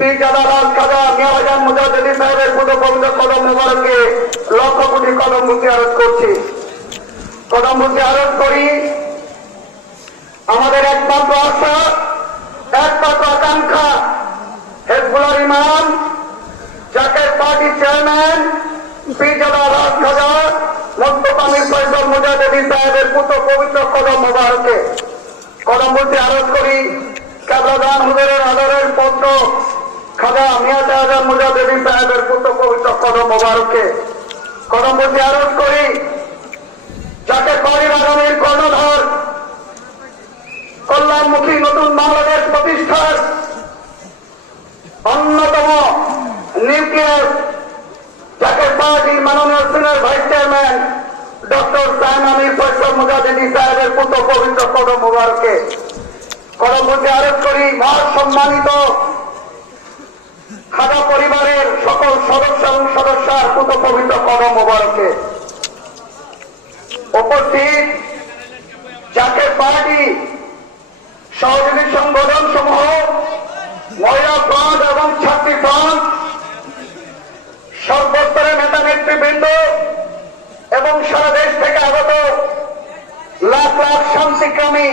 পীরজাদা লাল খাজা মিয়াজান মুজাহিদী সাহেবের পুজো পবিত্র কদম মোবারকে লক্ষ কোটি কদম বুঝে আরজ করছি। কদম বুঝে আরজ করি, আমাদের একমাত্র আশা, একমাত্র আকাঙ্ক্ষা হেজবুল্লাহর ইমাম, যাকে পার্টির চেয়ারম্যান পীরজাদা লাল খাজা মুস্তাফা মীর ফয়সাল মুজাহিদী সাহেবের পুত্র পবিত্র কদম মোবারকে কদম বুঝে আরজ করি। কেবলাদান হুজুরের আদরের পুত্র খাজা মিয়াজান মুজাহিদী সাহেবের পুত্র পবিত্র কদম মোবারকে কদম বুঝে আরজ করি। যাকে পার্টির আগামীর কর্ণধার, কল্যাণমুখী নতুন বাংলাদেশ প্রতিষ্ঠার অন্যতম নিউক্লিয়াস, যাকে পার্টির মাননীয় senior vice chairman doctor Saima Mir Faisal Mujahidi সাহেবের পুত্র পবিত্র কদম মোবারকে কদম বুঝে আরজ করি। মহা সম্মানিত খাজা পরিবারের সকল সদস্য এবং সদস্যার পুত্র পবিত্র কদম মোবারকে উপস্থিত যাকে পার্টি সহযোগী সংগঠন সমূহ, মহিলা ফ্রন্ট এবং ছাত্রী ফ্রন্ট, সর্বস্তরের নেতা নেতৃবৃন্দ এবং সারা দেশ থেকে আগত লাখ লাখ শান্তিকামী